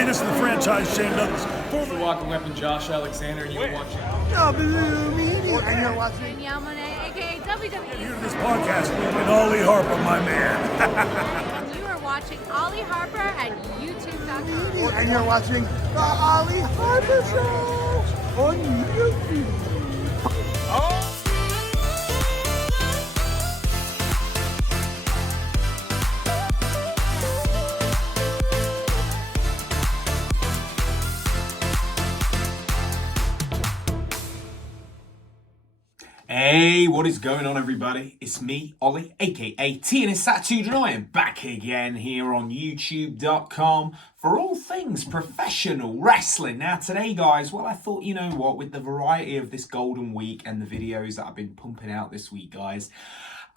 Hey, this is the franchise Shane Douglas. The Walking Weapon, Josh Alexander, and you're watching. And you're watching. Yamane, aka WWE. Here to this podcast with Ollie Harper, my man. And you are watching Ollie Harper at YouTube.com. And you're watching the Ollie Harper Show on YouTube. Hey, what is going on, everybody? It's me, Ollie, aka TNSAttitude, and I am back again here on YouTube.com for all things professional wrestling. Now, today, guys, well, I thought, you know what, with the variety of this Golden Week and the videos that I've been pumping out this week, guys,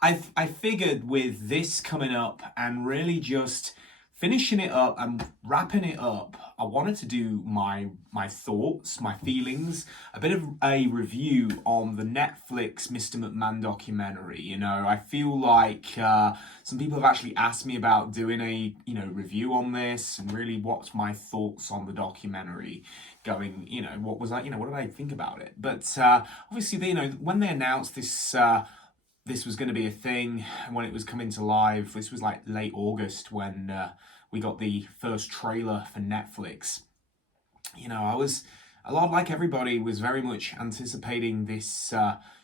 I figured with this coming up and really just finishing it up and wrapping it up, I wanted to do my thoughts, my feelings, a bit of a review on the Netflix Mr. McMahon documentary. You know, I feel like some people have actually asked me about doing a, review on this and really what's my thoughts on the documentary going, what was I, what did I think about it? But obviously, when they announced this, this was going to be a thing, and when it was coming to live, this was like late August when we got the first trailer for Netflix. I was, a lot like everybody, was very much anticipating this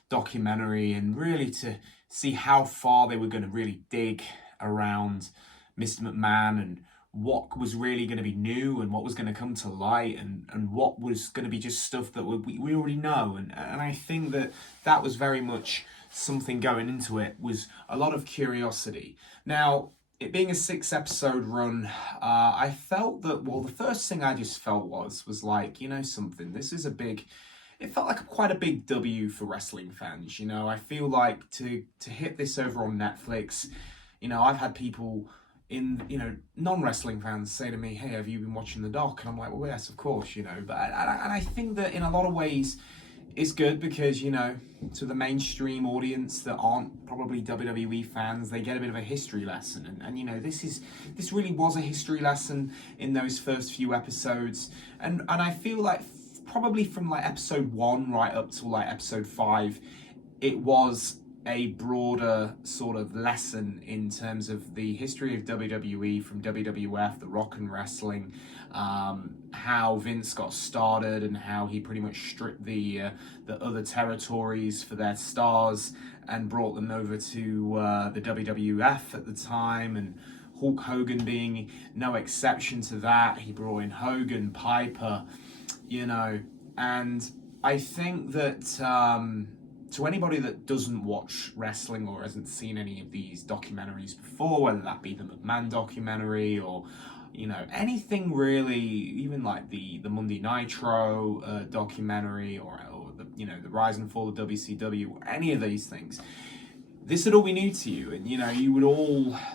documentary and really to see how far they were going to really dig around Mr. McMahon and what was really going to be new and what was going to come to light and what was going to be just stuff that we already know. And I think that was very much something going into it, was a lot of curiosity. Now, it being a 6-episode run, I felt that, well, the first thing I just felt was like, something, this is it felt like quite a big W for wrestling fans. I feel like to hit this over on Netflix, I've had people non-wrestling fans say to me, hey, have you been watching the doc? And I'm like, well, yes, of course, but I think that in a lot of ways it's good because, to the mainstream audience that aren't probably WWE fans, they get a bit of a history lesson. And this really was a history lesson in those first few episodes. And I feel like probably from like episode 1 right up to like episode 5, it was a broader sort of lesson in terms of the history of WWE from WWF, the Rock and Wrestling, how Vince got started and how he pretty much stripped the other territories for their stars and brought them over to the WWF at the time, and Hulk Hogan being no exception to that. He brought in Hogan, Piper, and I think that to anybody that doesn't watch wrestling or hasn't seen any of these documentaries before, whether that be the McMahon documentary or, anything really, even like the Monday Nitro documentary or the Rise and Fall of WCW, any of these things, this would all be new to you. And,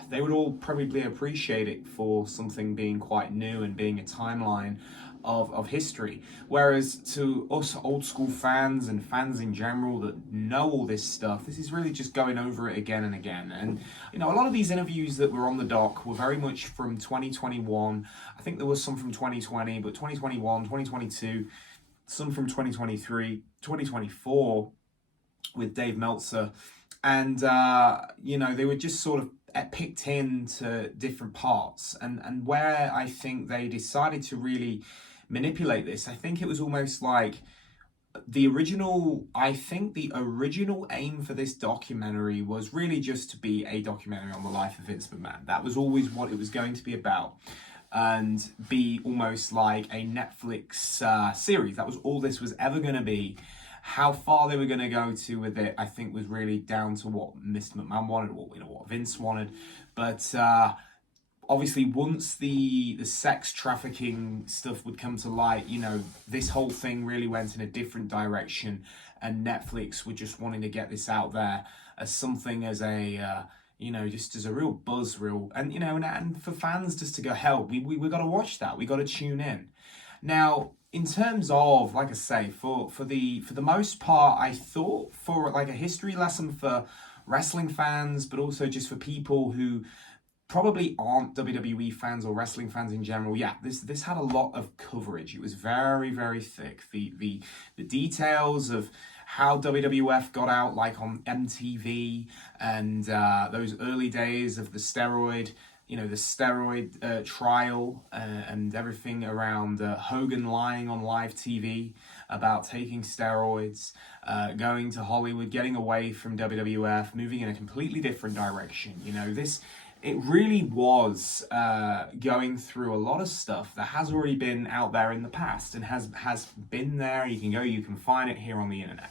they would all probably appreciate it for something being quite new and being a timeline of history. Whereas to us old school fans and fans in general that know all this stuff, this is really just going over it again and again. And, a lot of these interviews that were on the doc were very much from 2021. I think there was some from 2020, but 2021, 2022, some from 2023, 2024 with Dave Meltzer. And, they were just sort of picked into different parts. And where I think they decided to really manipulate this, I think it was almost like the original aim for this documentary was really just to be a documentary on the life of Vince McMahon. That was always what it was going to be about, and be almost like a Netflix series. That was all this was ever going to be. How far they were going to go to with it, I think, was really down to what Mr. McMahon wanted, what Vince wanted. But obviously, once the sex trafficking stuff would come to light, this whole thing really went in a different direction, and Netflix were just wanting to get this out there as something, as a just as a real buzz, and for fans just to go, hell, we got to watch that, we got to tune in. Now, in terms of, like I say, for the most part, I thought for like a history lesson for wrestling fans, but also just for people who probably aren't WWE fans or wrestling fans in general, yeah, this had a lot of coverage. It was very, very thick. The details of how WWF got out, like on MTV, and those early days of the steroid trial, and everything around Hogan lying on live TV about taking steroids, going to Hollywood, getting away from WWF, moving in a completely different direction. It really was going through a lot of stuff that has already been out there in the past and has been there. You can find it here on the internet.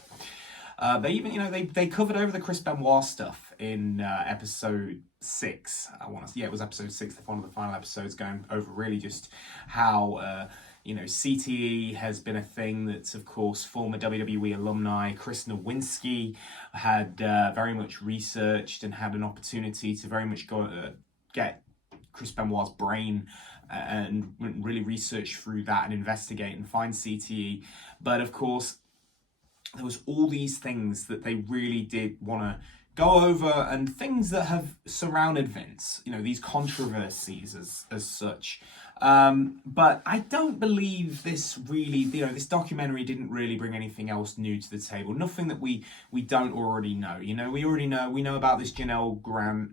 They even, they covered over the Chris Benoit stuff in episode 6. It was episode 6, one of the final episodes, going over really just how CTE has been a thing that's, of course, former WWE alumni Chris Nowinski had very much researched and had an opportunity to very much get Chris Benoit's brain and really research through that and investigate and find CTE. But, of course, there was all these things that they really did want to go over, and things that have surrounded Vince, these controversies as such. But I don't believe this really, this documentary didn't really bring anything else new to the table. Nothing that we don't already know. We know about this Janelle Grant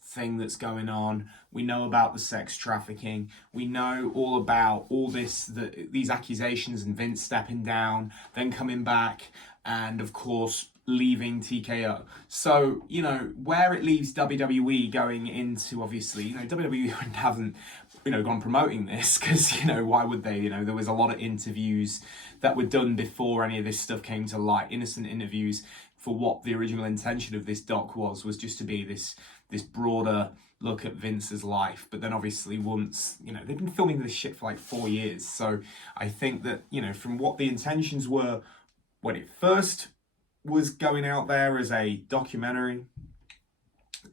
thing that's going on. We know about the sex trafficking. We know all about all these accusations and Vince stepping down, then coming back, and of course leaving TKO. So, where it leaves WWE going into, obviously, WWE haven't, gone promoting this because, why would they? There was a lot of interviews that were done before any of this stuff came to light, innocent interviews, for what the original intention of this doc was just to be this broader look at Vince's life. But then obviously once, they've been filming this shit for like 4 years. So I think that, from what the intentions were when it first was going out there as a documentary,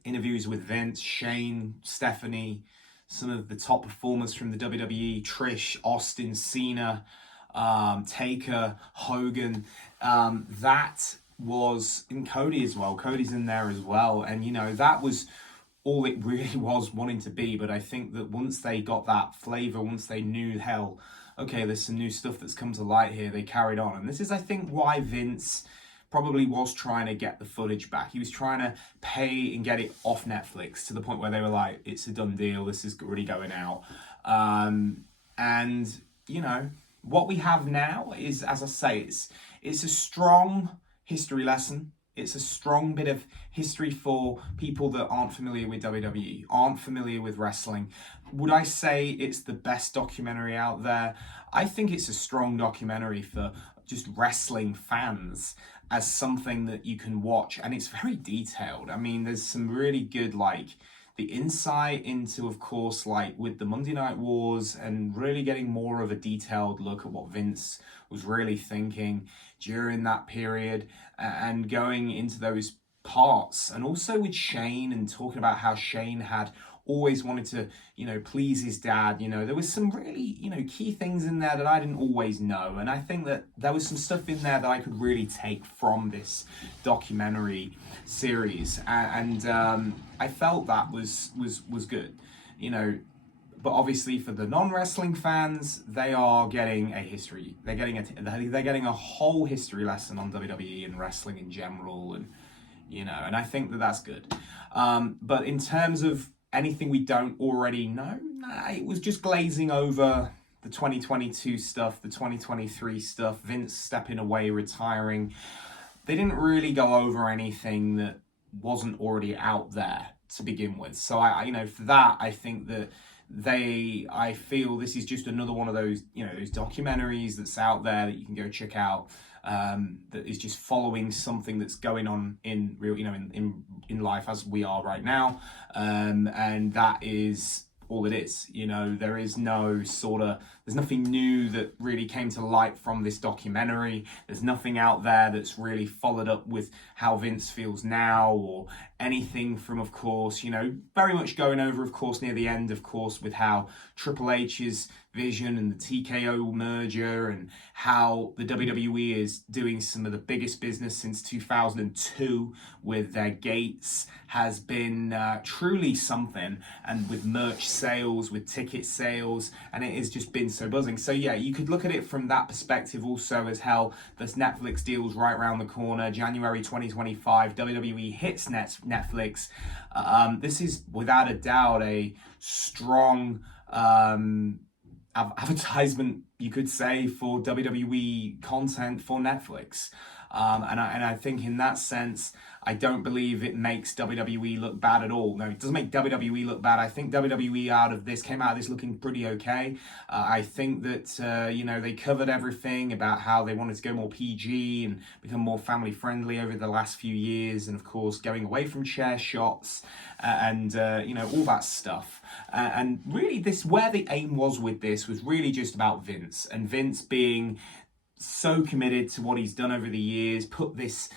interviews with Vince, Shane, Stephanie, some of the top performers from the WWE, Trish, Austin, Cena, Taker, Hogan, that was in Cody as well. Cody's in there as well. And, that was all it really was wanting to be. But I think that once they got that flavor, once they knew, hell, okay, there's some new stuff that's come to light here, they carried on. And this is, I think, why Vince probably was trying to get the footage back. He was trying to pay and get it off Netflix to the point where they were like, it's a done deal, this is already going out. And, what we have now is, as I say, it's a strong history lesson. It's a strong bit of history for people that aren't familiar with WWE, aren't familiar with wrestling. Would I say it's the best documentary out there? I think it's a strong documentary for just wrestling fans, as something that you can watch, and it's very detailed. I mean, there's some really good, the insight into, of course, with the Monday Night Wars, and really getting more of a detailed look at what Vince was really thinking during that period, and going into those parts, and also with Shane, and talking about how Shane had always wanted to, please his dad. There was some really, key things in there that I didn't always know. And I think that there was some stuff in there that I could really take from this documentary series. And I felt that was good, But obviously for the non-wrestling fans, they are getting a history. They're getting a whole history lesson on WWE and wrestling in general. And, and I think that that's good. But in terms of anything we don't already know, it was just glazing over the 2022 stuff, the 2023 stuff, Vince stepping away, retiring. They didn't really go over anything that wasn't already out there to begin with. So for that, I think that I feel this is just another one of those, those documentaries that's out there that you can go check out, that is just following something that's going on in real, in life as we are right now. And that is all it is. There is there's nothing new that really came to light from this documentary. There's nothing out there that's really followed up with how Vince feels now, or anything from, of course, very much going over, of course, near the end, of course, with how Triple H's vision and the TKO merger, and how the WWE is doing some of the biggest business since 2002 with their gates has been truly something, and with merch sales, with ticket sales, and it has just been so buzzing. So yeah, you could look at it from that perspective also, as hell. This Netflix deal's right around the corner. January 2025, WWE hits Netflix. This is without a doubt a strong advertisement, you could say, for WWE content for Netflix. And I think in that sense, I don't believe it makes WWE look bad at all. No, it doesn't make WWE look bad. I think WWE came out of this looking pretty okay. I think that, they covered everything about how they wanted to go more PG and become more family friendly over the last few years. And of course, going away from chair shots and all that stuff. And really where the aim was with this was really just about Vince, and Vince being so committed to what he's done over the years, put this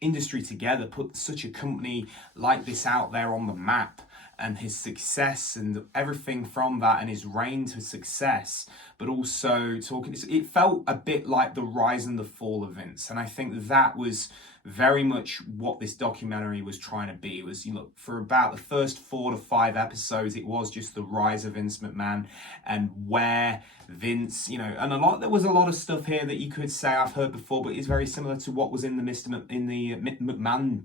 industry together, put such a company like this out there on the map, and his success and everything from that, and his reign to success, but also it felt a bit like the rise and the fall of Vince. And I think that was very much what this documentary was trying to be. It was, for about the first 4 to 5 episodes, it was just the rise of Vince McMahon, and where Vince, and there was a lot of stuff here that you could say I've heard before, but it's very similar to what was in the McMahon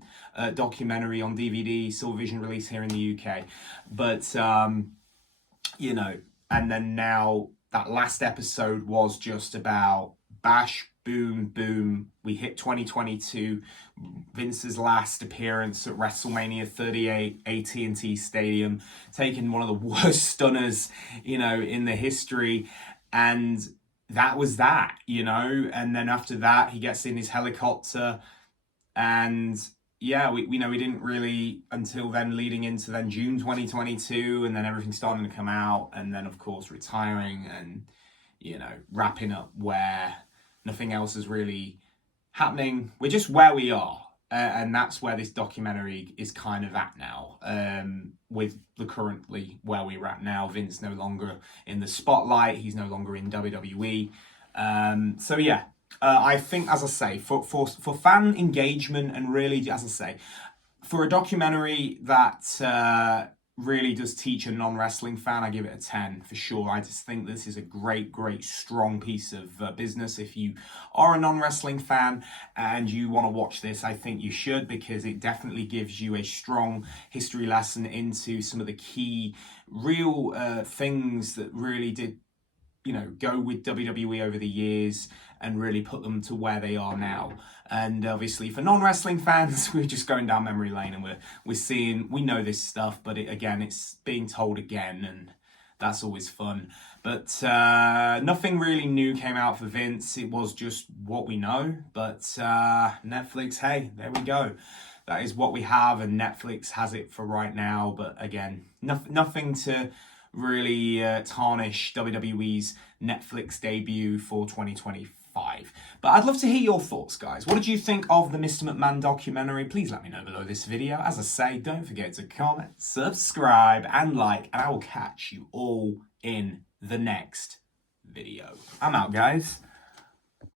documentary on DVD, Silvervision release here in the UK. But and then now that last episode was just about bash, boom, boom. We hit 2022, Vince's last appearance at WrestleMania 38, AT&T Stadium, taking one of the worst stunners, in the history. And that was that, and then after that, he gets in his helicopter, and yeah, we didn't really until then, leading into then June 2022, and then everything starting to come out, and then of course retiring, and wrapping up where nothing else is really happening. We're just where we are, and that's where this documentary is kind of at now, with the currently where we're at now. Vince no longer in the spotlight, he's no longer in WWE. So yeah, I think, as I say, for fan engagement, and really, as I say, for a documentary that really does teach a non-wrestling fan, I give it a 10 for sure. I just think this is a great, strong piece of business. If you are a non-wrestling fan and you want to watch this, I think you should, because it definitely gives you a strong history lesson into some of the key real things that really did go with WWE over the years, and really put them to where they are now. And obviously for non-wrestling fans, we're just going down memory lane, and we know this stuff, but it's being told again, and that's always fun. But nothing really new came out for Vince. It was just what we know. But Netflix, hey, there we go. That is what we have, and Netflix has it for right now. But again, nothing to really tarnish WWE's Netflix debut for 2025. But I'd love to hear your thoughts, guys. What did you think of the Mr. McMahon documentary? Please let me know below this video. As I say, don't forget to comment, subscribe, and like, and I will catch you all in the next video. I'm out, guys.